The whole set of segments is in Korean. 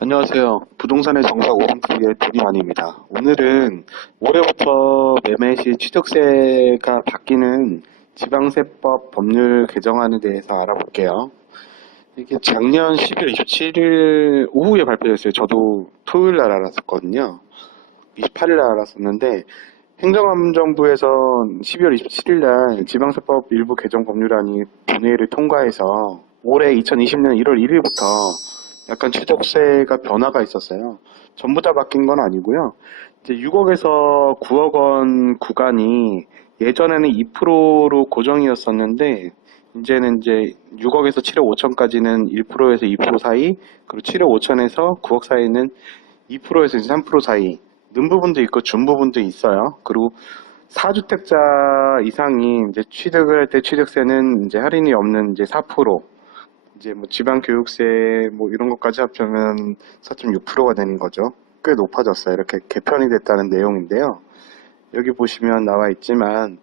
안녕하세요. 부동산의 정석 5분TV의 도리만입니다. 오늘은 올해부터 매매 시 취득세가 바뀌는 지방세법 법률 개정안에 대해서 알아볼게요. 이게 작년 12월 27일 오후에 발표됐어요. 저도 토요일 날 알았었거든요. 28일 날 알았었는데 행정안전부에서 12월 27일 날 지방세법 일부 개정 법률안이 본회의를 통과해서 올해 2020년 1월 1일부터 약간 취득세가 변화가 있었어요. 전부 다 바뀐 건 아니고요. 이제 6억에서 9억 원 구간이 예전에는 2%로 고정이었었는데 이제 6억에서 7억 5천까지는 1%에서 2% 사이, 그리고 7억 5천에서 9억 사이는 2%에서 3% 사이, 는 부분도 있고 준 부분도 있어요. 그리고 4주택자 이상이 이제 취득을 할 때 취득세는 이제 할인이 없는 이제 4%, 이제 뭐 지방교육세 뭐 이런 것까지 합치면 4.6%가 되는 거죠. 꽤 높아졌어요. 이렇게 개편이 됐다는 내용인데요. 여기 보시면 나와 있지만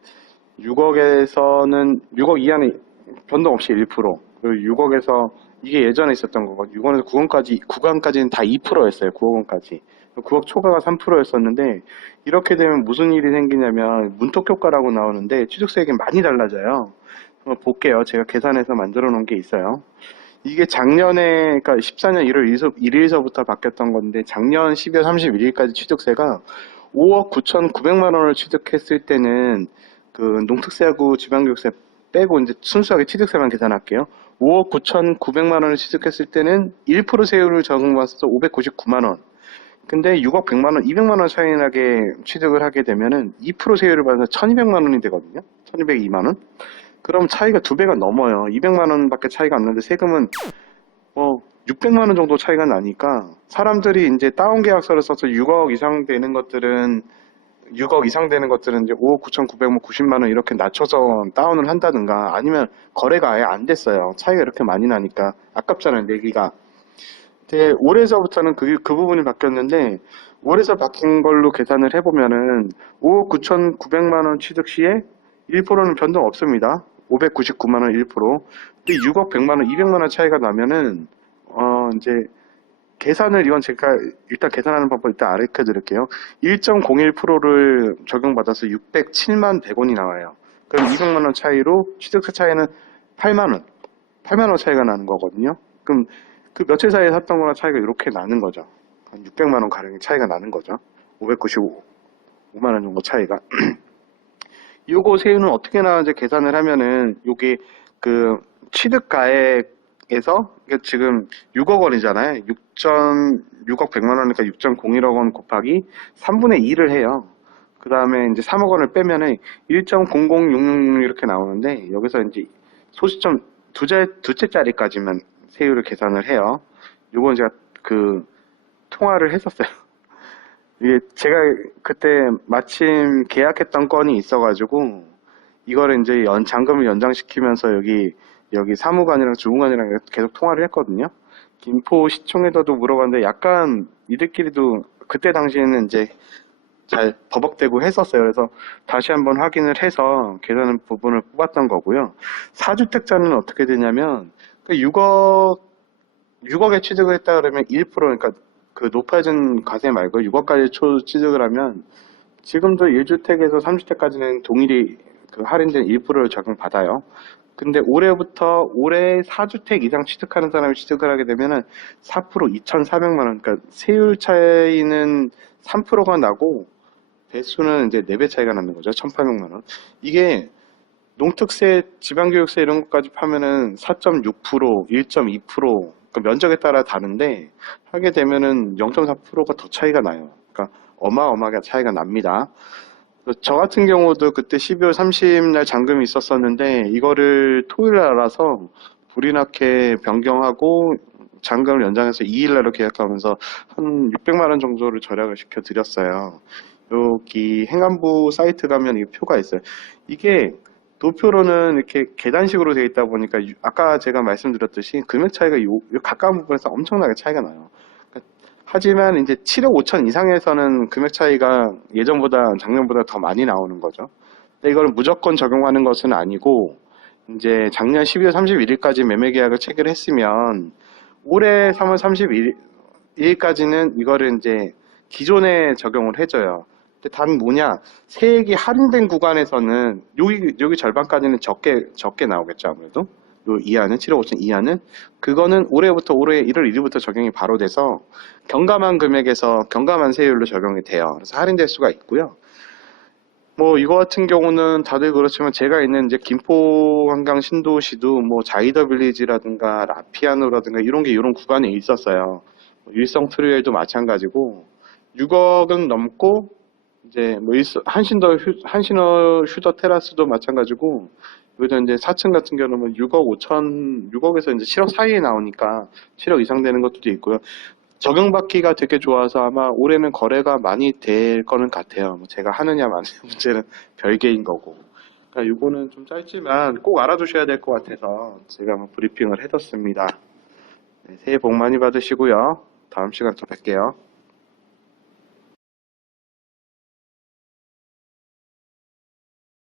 6억에서는 6억 이하는 변동 없이 1%, 그리고 6억에서 이게 예전에 있었던 거고 6억에서 9억까지는 다 2%였어요. 9억까지. 9억 초과가 3%였었는데 이렇게 되면 무슨 일이 생기냐면 문톡 효과라고 나오는데 취득세액이 많이 달라져요. 한번 볼게요. 제가 계산해서 만들어 놓은 게 있어요. 이게 작년에, 그러니까 14년 1월 1일서부터 바뀌었던 건데, 작년 12월 31일까지 취득세가 5억 9,900만 원을 취득했을 때는, 그, 농특세하고 지방교육세 빼고, 이제 순수하게 취득세만 계산할게요. 5억 9,900만 원을 취득했을 때는 1% 세율을 적용받아서 599만 원. 근데 6억 100만 원, 200만 원 차이 나게 취득을 하게 되면은 2% 세율을 받아서 1,200만 원이 되거든요. 1,202만 원. 그럼 차이가 두 배가 넘어요. 200만 원밖에 차이가 안 나는데 세금은 600만 원 정도 차이가 나니까 사람들이 이제 다운 계약서를 써서 6억 이상 되는 것들은 이제 5억 9,900, 뭐 90만 원 이렇게 낮춰서 다운을 한다든가 아니면 거래가 아예 안 됐어요. 차이가 이렇게 많이 나니까 아깝잖아요, 내기가. 근데 올해서부터는 그 부분이 바뀌었는데 올해서 바뀐 걸로 계산을 해보면은 5억 9,900만 원 취득 시에 1%는 변동 없습니다. 599만 원 1%. 근데 6억 100만 원, 200만 원 차이가 나면은 이제 계산을 이건 제가 일단 계산하는 방법 일단 알려 드릴게요. 1.01%를 적용받아서 607만 100원이 나와요. 그럼 200만 원 차이로 취득세 차이는 8만 원. 8만 원 차이가 나는 거거든요. 그럼 그 며칠 사이에 샀던 거랑 차이가 이렇게 나는 거죠. 한 600만 원 가량의 차이가 나는 거죠. 595만 원 정도 차이가. 요거 세율은 어떻게 나오는지 계산을 하면은 요게 그 취득가액에서 이게 지금 6억 원이잖아요. 6억 100만 원이니까 6.01억 원 곱하기 3분의 2를 해요. 그 다음에 이제 3억 원을 빼면은 1.0066 이렇게 나오는데 여기서 이제 소수점 두째 자리까지만 세율을 계산을 해요. 요건 제가 그 통화를 했었어요. 이게 제가 그때 마침 계약했던 건이 있어가지고 이거를 이제 잔금을 연장시키면서 여기 사무관이랑 주무관이랑 계속 통화를 했거든요. 김포시청에서도 물어봤는데 약간 이들끼리도 그때 당시에는 이제 잘 버벅대고 했었어요. 그래서 다시 한번 확인을 해서 계산 부분을 뽑았던 거고요. 4주택자는 어떻게 되냐면 6억에 취득을 했다 그러면 1%, 그러니까 그 높아진 과세 말고 6억까지 취득을 하면 지금도 1주택에서 3주택까지는 동일히 그 할인된 1%를 적용받아요. 근데 올해 4주택 이상 취득하는 사람이 취득을 하게 되면은 4% 2,400만 원, 그러니까 세율 차이는 3%가 나고 배수는 이제 4배 차이가 나는 거죠. 1,800만 원. 이게 농특세, 지방교육세 이런 것까지 파면은 4.6%, 1.2%, 그러니까 면적에 따라 다른데 하게 되면은 0.4%가 더 차이가 나요. 그러니까 어마어마하게 차이가 납니다. 저 같은 경우도 그때 12월 30일 잔금이 있었었는데 이거를 토요일 날 알아서 불이 나게 변경하고 잔금을 연장해서 2일 날로 계약하면서 한 600만 원 정도를 절약을 시켜 드렸어요. 여기 행안부 사이트 가면 이 표가 있어요. 이게 도표로는 이렇게 계단식으로 되어 있다 보니까 아까 제가 말씀드렸듯이 금액 차이가 요 가까운 부분에서 엄청나게 차이가 나요. 하지만 이제 7억 5천 이상에서는 금액 차이가 예전보다 작년보다 더 많이 나오는 거죠. 근데 이걸 무조건 적용하는 것은 아니고 이제 작년 12월 31일까지 매매 계약을 체결했으면 올해 3월 31일 1까지는 이거를 이제 기존에 적용을 해줘요. 근데 단 뭐냐, 세액이 할인된 구간에서는 여기 절반까지는 적게 나오겠죠, 아무래도. 요 이하는, 7억 5천 이하는. 그거는 올해 1월 1일부터 적용이 바로 돼서 경감한 금액에서 경감한 세율로 적용이 돼요. 그래서 할인될 수가 있고요. 뭐 이거 같은 경우는 다들 그렇지만 제가 있는 이제 김포 한강 신도시도 뭐 자이더 빌리지라든가 라피아노라든가 이런 구간에 있었어요. 일성 트리얼도 마찬가지고 6억은 넘고 이제 뭐 한신더 휴더 테라스도 마찬가지고 여기도 이제 4층 같은 경우는 6억에서 이제 7억 사이에 나오니까 7억 이상 되는 것도 있고요. 적용받기가 되게 좋아서 아마 올해는 거래가 많이 될 거는 같아요. 뭐 제가 하느냐 마느냐 문제는 별개인 거고. 그러니까 이거는 좀 짧지만 꼭 알아두셔야 될 것 같아서 제가 한번 브리핑을 해뒀습니다. 네, 새해 복 많이 받으시고요. 다음 시간 또 뵐게요.